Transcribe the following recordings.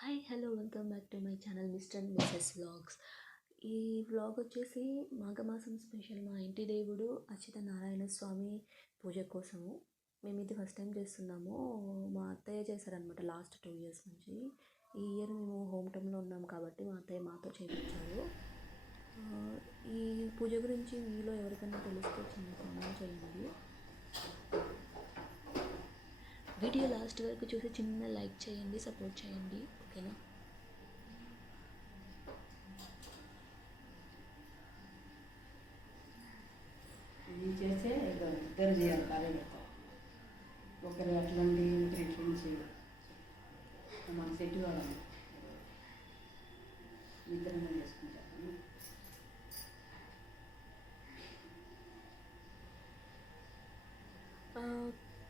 Hi hello welcome back to my channel mister and Mrs vlogs. ఈ vlog వచ్చేసి మాఘమాసం special మా ఇంటి దేవుడు అచ్యుత నారాయణ స్వామి పూజ కోసము. మేము ఇది ఫస్ట్ టైం చేస్తున్నాము. మా అత్తయ్య చేశారనమాట లాస్ట్ 2 years నుంచి. ఈ ఇయర్ మేము హోమ్ టౌన్లో ఉన్నాం కాబట్టి మా అత్తయ్య మాతో చేయించారు. ఈ పూజ గురించి మీలో ఎవరికైనా తెలిస్తే చిన్న కామెంట్ చేయండి. వీడియో లాస్ట్ వరకు చూసి చిన్న లైక్ చేయండి, సపోర్ట్ చేయండి, ఓకేనా? ఇది చేస్తే ఇద్దరు చేయాలి కార్యకర్త. ఒకరు అట్లండి ఒకరు ఇట్లా నుంచి మన సెట్ కావాలి, ఇద్దరు చేసుకుంటారు.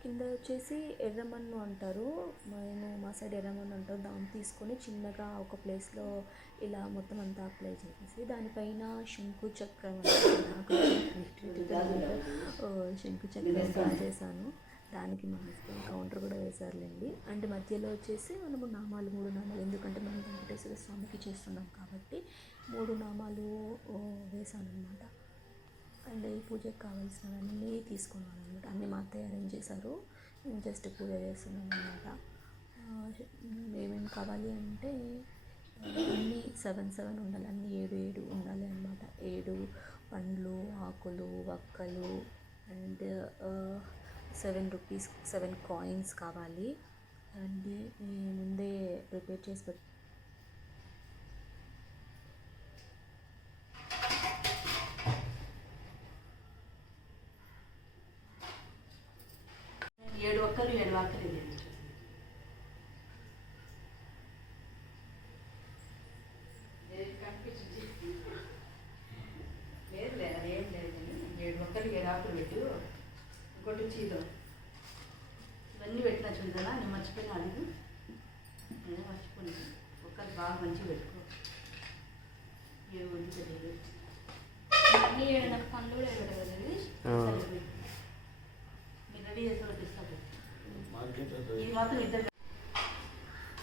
కింద వచ్చేసి ఎర్రమన్ను అంటారు, మా సైడ్ ఎర్రమన్ను అంటారు. దాన్ని తీసుకొని చిన్నగా ఒక ప్లేస్లో ఇలా మొత్తం అంతా అప్లై చేసేసి దానిపైన శంకు చక్రం డ్రా చేశాను. దానికి మా హస్బెండ్ కౌంటర్ కూడా వేశారులేండి. అండ్ మధ్యలో వచ్చేసి మనము 3 నామాలు, ఎందుకంటే మనం వెంకటేశ్వర స్వామికి చేస్తున్నాం కాబట్టి 3 నామాలు వేశాను అనమాట. అండ్ ఈ పూజకు కావాల్సినవన్నీ తీసుకున్నాను అనమాట. అన్నీ మా అత్తయ్య అరేంజ్ చేశారు, మేము జస్ట్ పూజ చేస్తున్నాం అనమాట. ఏమేమి కావాలి అంటే అన్నీ 7 ఉండాలి, అన్నీ 7 ఉండాలి అనమాట. 7 పండ్లు, ఆకులు, వక్కలు అండ్ 7 rupees 7 coins కావాలి. అండ్ ముందే ప్రిపేర్ చేసి 7 ఒక్కరు 7 వాకలు కనిపించింది. లేదు లేదు అదేం లేదు కానీ 7 ఒక్కరు 7 ఆకులు పెట్టు. ఇంకోటి చీలో ఇవన్నీ పెట్టిన చూద్దా, నేను మర్చిపోయినా అడుగు, నేను మర్చిపోయినా. ఒక్కరు బాగా మంచిగా పెట్టుకో. ఏ వద్దు తెలియదు నాకు పనులు కూడా పెట్టగలదు. రెడీ చేసి ఇస్తాను. ఈ మాత్రం ఇద్దరు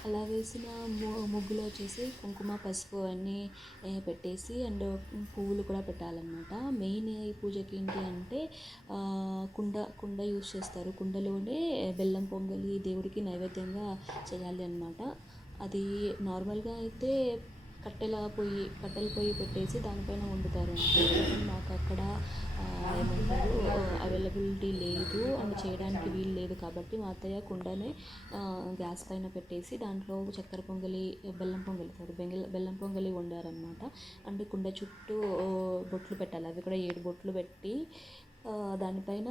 అలా వేసిన ముగ్గులో వచ్చేసి కుంకుమ, పసుపు అన్నీ పెట్టేసి అండ్ పువ్వులు కూడా పెట్టాలన్నమాట. మెయిన్ ఈ పూజకి ఏంటి అంటే కుండ యూజ్ చేస్తారు. కుండలోనే బెల్లం పొంగలి దేవుడికి నైవేద్యంగా చేయాలి అన్నమాట. అది నార్మల్గా అయితే కట్టెల పొయ్యి పెట్టేసి దానిపైన వండుతారు. మాకు అక్కడ ఏమంటారు అవైలబిలిటీ లేదు అండ్ చేయడానికి వీలు లేదు కాబట్టి మా అత్తయ్య కుండనే గ్యాస్ పైన పెట్టేసి దాంట్లో చక్కెర పొంగలి, బెల్లం పొంగలి వండారనమాట. అండ్ కుండ చుట్టూ బొట్లు పెట్టాలి, అవి కూడా 7 బొట్లు పెట్టి దానిపైన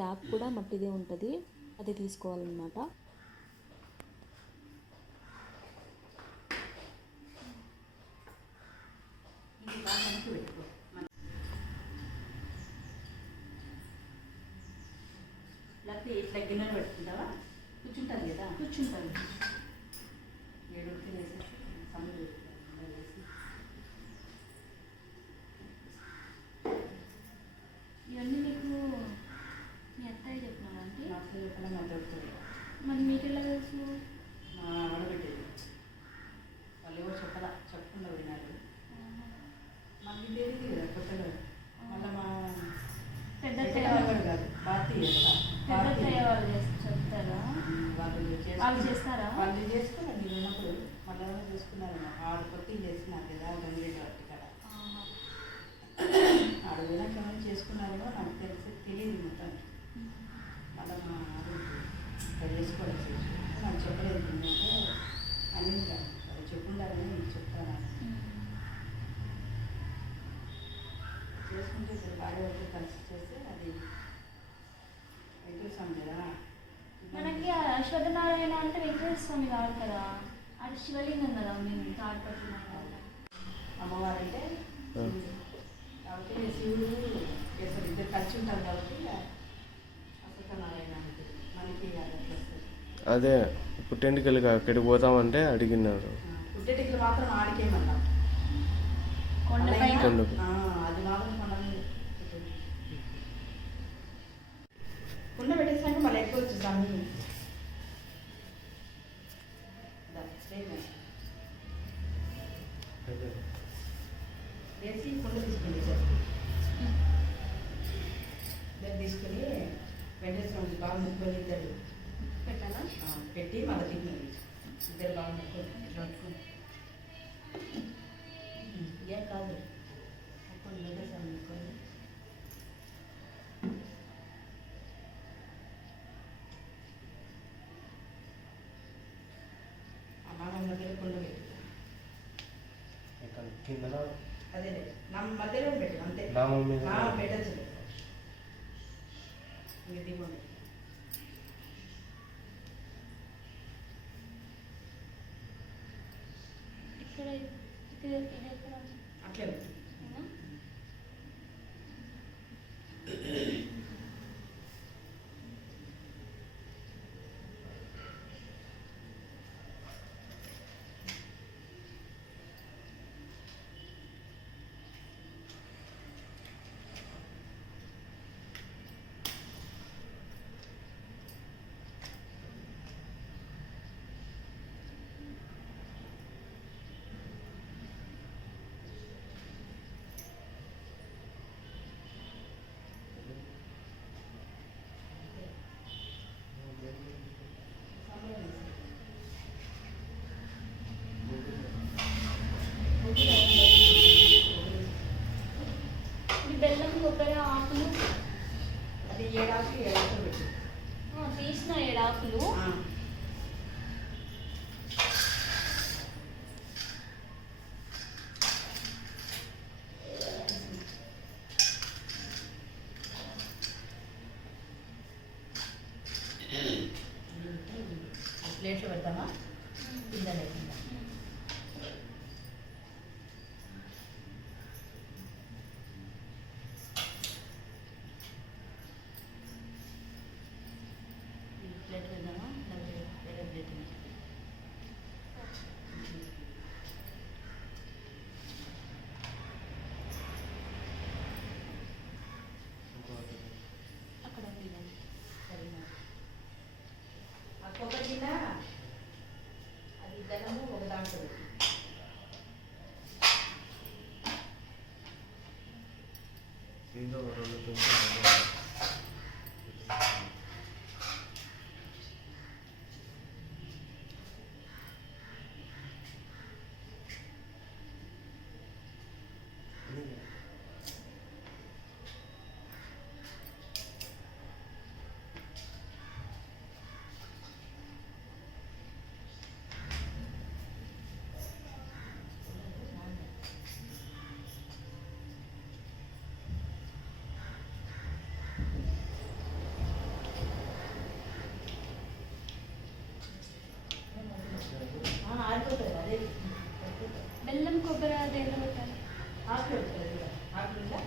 క్యాప్ కూడా మట్టిదే ఉంటుంది, అది తీసుకోవాలన్నమాట. లేకపోతే ఇట్లా గిన్నెలు పెట్టుకుంటావా? కూర్చుంటుంది కదా, కూర్చుంటుంది. 7 ఒక్కలు వేసేసి సమ్ములు వేసి ఇవన్నీ మీకు మీ అత్తయ్య చెప్పినారా అంటే? మా అత్తయ్య చెప్పిన మా దొరుకుతుంది. మరి మీకు ఎలా తెలుసు? మా ఆడబెట్టేది వాళ్ళు ఎవరు చెప్పకుండా వినారు. మళ్ళీ తెలియదు కదా కొత్తగా. మళ్ళీ మా పెద్ద వాళ్ళు కాదు, భారతీయ వాళ్ళు చెప్తారా? వాళ్ళు చేస్తారా? వాళ్ళు చేసుకున్నారు. మీరు ఉన్నప్పుడు మళ్ళీ ఎవరైనా చూసుకున్నారు. 6 కొట్టి చేస్తున్నారు కదా గంగేటి వాటి కాడ. అడుగులకు ఏమైనా చేసుకున్నారో నాకు తెలియదు మొత్తం. మళ్ళీ మా ఇక్కడ చేసుకోవడం నాకు చెప్పలేదు. ఏంటంటే అన్నీ వాళ్ళు చెప్పుండాలని నేను చెప్తాను. చేసుకుంటే ఇక్కడ భార్య వరకు కలిసి చేస్తే అది వెంకటేశ్వర స్వామి కదా. మనకి అశ్వత్థనారాయణ అంటే వెంకటేశ్వర స్వామి కాదు కదా, అది శివలింగం కదా. మేము తాడిపత్రి అమ్మవారు అంటే కాబట్టి శివుడు అసలు ఇద్దరు కలిసి ఉంటారు కాబట్టి అశ్వత్థనారాయణ అంటే మనకి అది వస్తుంది. అదే పుట్టెంటికలకి అక్కడికి పోతామంటే అడిగినారు. పుట్టెటికలు మాత్రం ఆడికేమన్నా కొండపైన అది మాత్రం కుండ పెట్టేసాక మళ్ళీ ఎక్కువ వచ్చేసాము. వేసి కుండ తీసుకుని సార్ దాన్ని తీసుకుని వెంకటేశ్వరుడికి బాగా ముక్కుని ఇద్దరు పెట్టాలా? పెట్టి మళ్ళీ తిన్నాను ఇద్దరు బాగా ముక్కుని ఇట్లా పట్టుకుని ఏం కాదు ముక్కుని వెంకటేశ్వరుని ముక్కుని ఆ నాన్నమ్మ దగ్గర కుండ పెట్టి కింద అదే నా మధ్యలో పెట్టు అంతే నామం మీద పెట్టచ్చు దీపం ఇక్కడ ఇది ఎక్కడ ఉంది? అట్లే పెట్టు అవునా? ఈ బెల్లం కొబ్బరి ఆకులు అది ఏడాకు పెట్టు తీసిన 7 ఆకులు ప్లేట్లో పెడతామా కింద లేకుండా ప్లేట్ పెడదామా వేరే ప్లేట్ అక్కడ ఉంది కదా. సరేనా ఆ కొబ్బరి గిన్నె అది బెల్లము ఒక దాంట్లో పెట్టు. దీంట్లో 2 చెంచాలు ఆరిపోతుంది అదే బెల్లం కొబ్బరి దేంట్లో పెట్టాలి? ఆకులు పెడుతుంది ఆకులు ఉందా?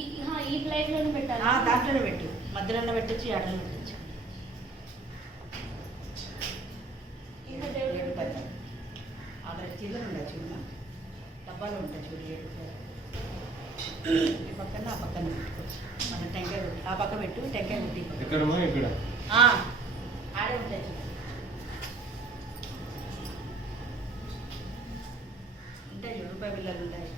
ఈ ప్లేట్లోనే పెట్టాలి. దాంట్లోనే పెట్టు మధ్యలో పెట్టచ్చు ఎడలో పెట్టచ్చు ఇంకా దేవుడు ఏడు పచ్చాలి అక్కడ చిల్లర ఉండదు చూడ డబ్బాలు ఉంటాయి చూడు 7 ఈ పక్కన ఆ పక్కన పెట్టుకోవచ్చు మన టెంకాయ పెట్టి ఆ పక్క పెట్టు టెంకాయ పెట్టి ఈ పక్క. ఎక్కడమో ఇక్కడ ఆడే ఉంటాయి చూడు ఉంటాయి చూడు రూపాయి బిళ్ళలు ఉంటాయి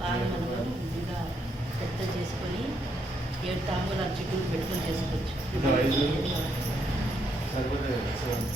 బాగా మనం ఇంకా పెద్ద చేసుకొని 7 తాంబూలాలు చుట్టూ పెట్టుకొని చేసుకోవచ్చు ఇది 5 సరిపోతుంది కదా.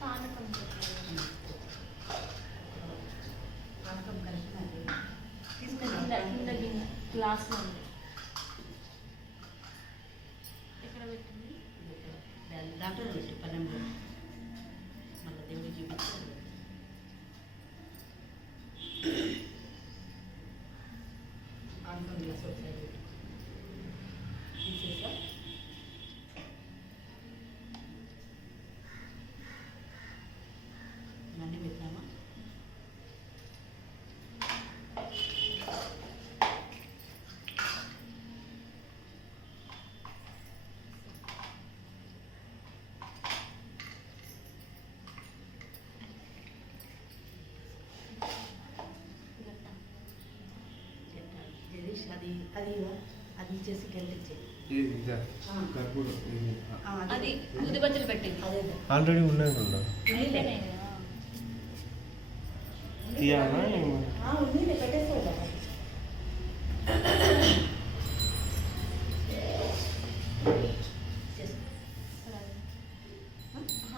పానకం పెట్టాలి. పానకం కలిపినది కింద గిన్నె గ్లాస్లో ఉంది. ఎక్కడ పెట్టింది? దాంట్లో పెట్టు పన్నెండు మళ్ళీ దేవుడికి చూపించాలి పానకం గ్లాస్ ఒకసారి పెట్టు తీసేసా. ఇవన్నీ పెట్టామా? జగదీష్ అది అది అది ఇచ్చేసి గెలిచే ఇదా కర్పూరం ఇది అది ఊదిబత్తులు పెట్టింది. అదే ఆల్రెడీ ఉన్నాయి కదా అయిపోయినాయి కదా. తీయాలా ఉంది పెట్టేస్తావు కదా.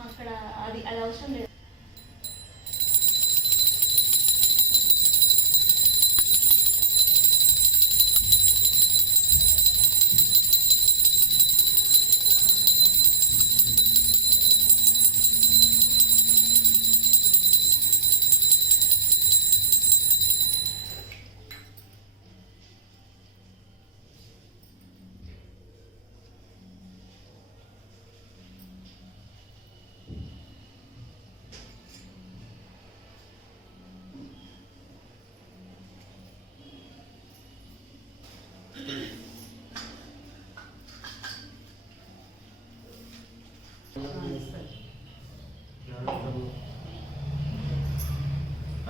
అక్కడ అది అది అవసరం లేదు.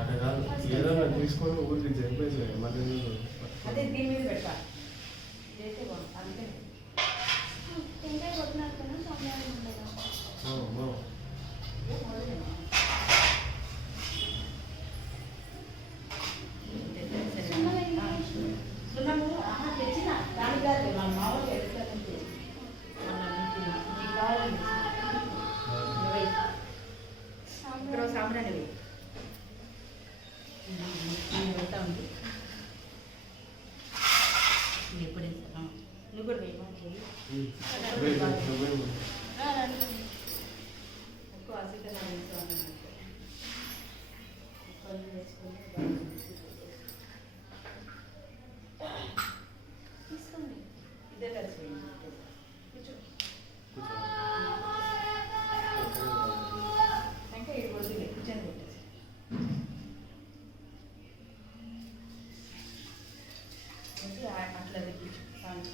అదే కాదు ఏదైనా తీసుకొని ఊరికి చెప్పేసి మళ్ళీ అదే దీని మీద పెట్టా చేసే బాగుంది అందుకే టెంకాయ కొట్టినాకనే సమయాలు ఉండదు. సున్నాము తెచ్చిన దాని కాదు మన మామూలుగా ఎదుగుతుంది. నీకు కావాలి ఇక్కడ సాంబ్రాణి వెళ్తా ఉంది. ఎప్పుడు వేస్తాను నువ్వు కూడా వేయమని ఎక్కువ ఆసక్తిగా వేస్తాను తీసుకోండి. ఇదే కలిసి కూర్చో అంటే ఇది వద్దులే కూర్చొని పెట్టేసి అట్లా తెప్పించు సాంగ్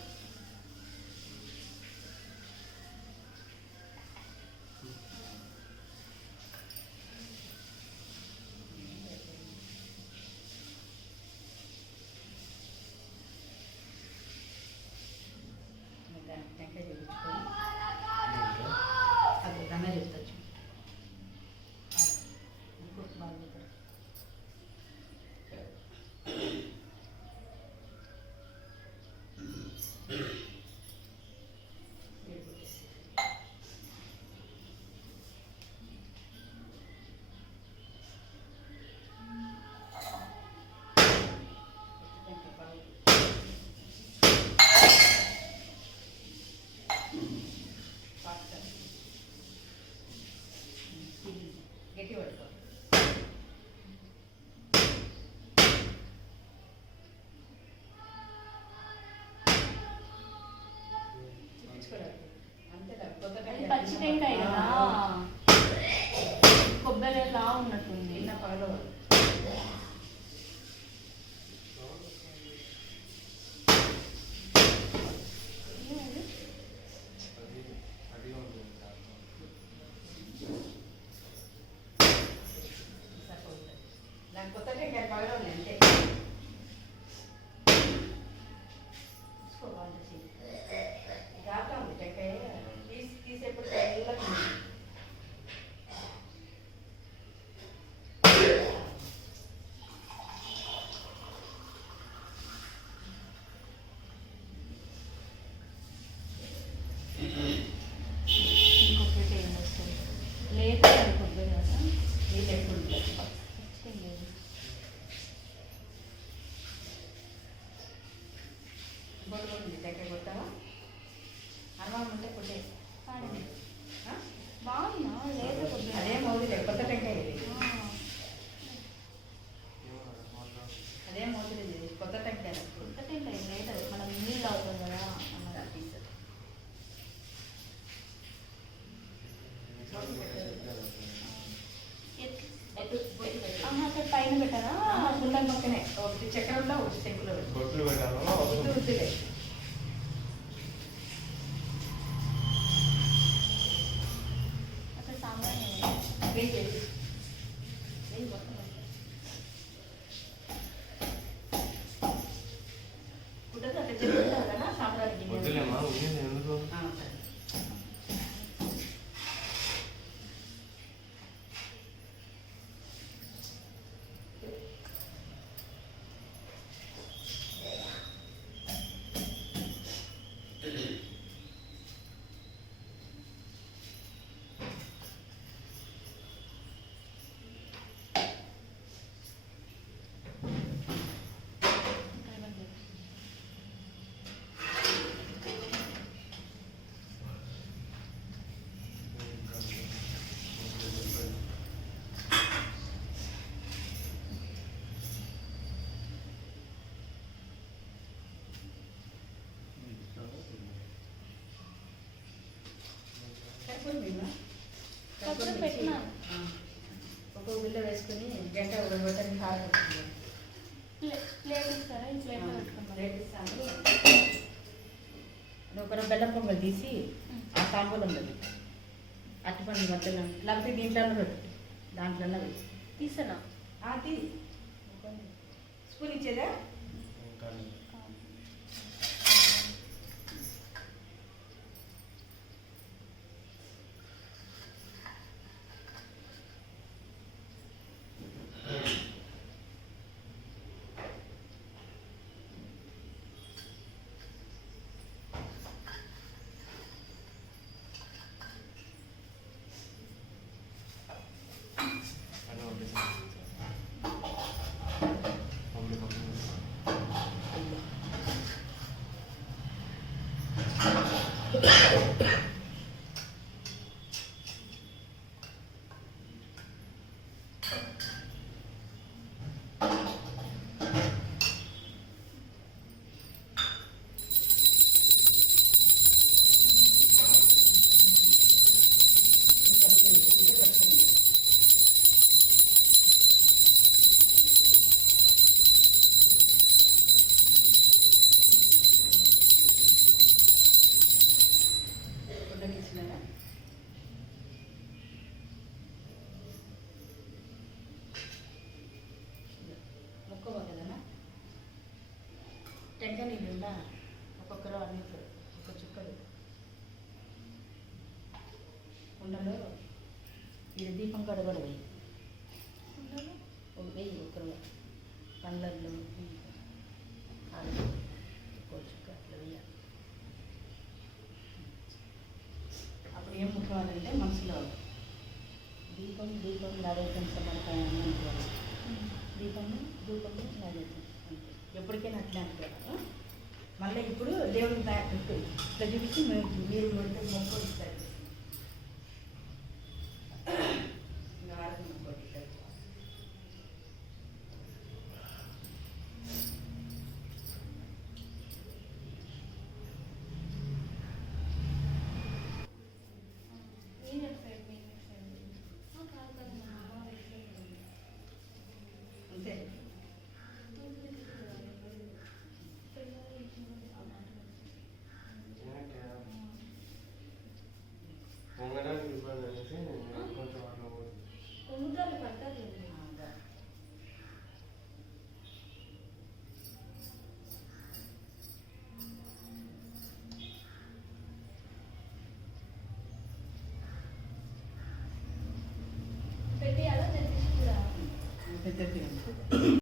టెంకాయ చేయించుకొని అది దండ చెప్తాచ్చు బాగా చెప్తారు. గట్టి పట్టుకో చూపించుకోలేదు అంతే కొత్త అది పచ్చి టెంకాయ కదా, కొబ్బరి లా ఉన్నట్టుంది. నిన్న పగలో నాకు కొత్త టెంకాయ పగలో అంతే చూసుకోవాలి. రాక ఉంది టెంకాయ తీసేప్పుడు తెల్లగా ఉంది. ఇంకొకటి ఏం వస్తుంది లేదు కొబ్బరి కదా. నీళ్ళు ఎక్కువ ఉంటుంది. ఇష్టం లేదు. ఇంకోటి కూడా ఉంది టెంకాయ కొట్టావా అనుమానం ఉంటే కొట్టే పాడండి. బాగుందా లేదు కొబ్బరి. అదే మోదులే కొత్త టెంకాయ ఇది అదే మోదులు ఇది కొత్త టెంకాయ కొత్త టెంకాయ లేదు, మనం నీళ్ళు అవుతుంది కదా అన్నది. పెట్టకుండా ఒక శంకులో పెట్టు. బొట్లు పెట్టాలా ఉద్దు అవసరం ఉద్దులే. అక్కడ సాంబ్రాణి వెయ్యి చేసి వెయ్యి మొత్తం కుట్టదు అట్లా చెప్తారు కదా సాంబ్రాణి గిన్నె. వద్దులేమా ఉంది ఎందుకు సరే. సరిపోయింది ఇలా. కప్పులో పెట్టినా. ఒక్కొక్క బిల్ల వేసుకుని గంట ఒక బట్టని కారం ప్లేట్ ఇస్తారా ఈ ప్లేట్లో పెట్టుకుంటాం. ప్లేట్ ఇస్తాను. ఒక బెల్లం పొంగల్ తీసి ఆ తాంబూలం ఉంది అట్టుపండి మధ్యలో లేకపోతే దీంట్లోనే పెట్టు దాంట్లోనే పెట్టు. తీసానా తీ స్పూన్ ఇచ్చేదా కానీ అలా ఒకటి పంపి ఇచ్చినారా మొక్క కదనా టెంక నీళ్ళు ఉందా ఒక్కొక్కరు అన్నిట్లో ఒక చుక్కలు ఉండలో ఇది దీపం కడగడ వెయ్యి ఒక వెయ్యి ఒకరు పండ్లలో ఒక్కో చుక్క అట్లా వెయ్యాలి. అప్పుడు ఏం ముఖ్యమంటే మనసులో దీపం దీపం నైవేద్యం సమర్పణ అనుకోవాలి. దీపము ధూపము నైవేద్యం అంతే ఎప్పటికైనా అట్లా అనుకోవాలి. మళ్ళీ ఇప్పుడు దేవుడికి తయారు ఇట్లా చూపించి మీరు మొక్కు ఇస్తారు. ఇంకా ఆడది మొక్కు ఇస్తారు. అంతే పొంగడానికి ఇబ్బంది అనేసి కొంచెం అట్లా పొంగుతారు పట్టాలి. పెట్టేయాలా తెచ్చి కూడా పెద్ద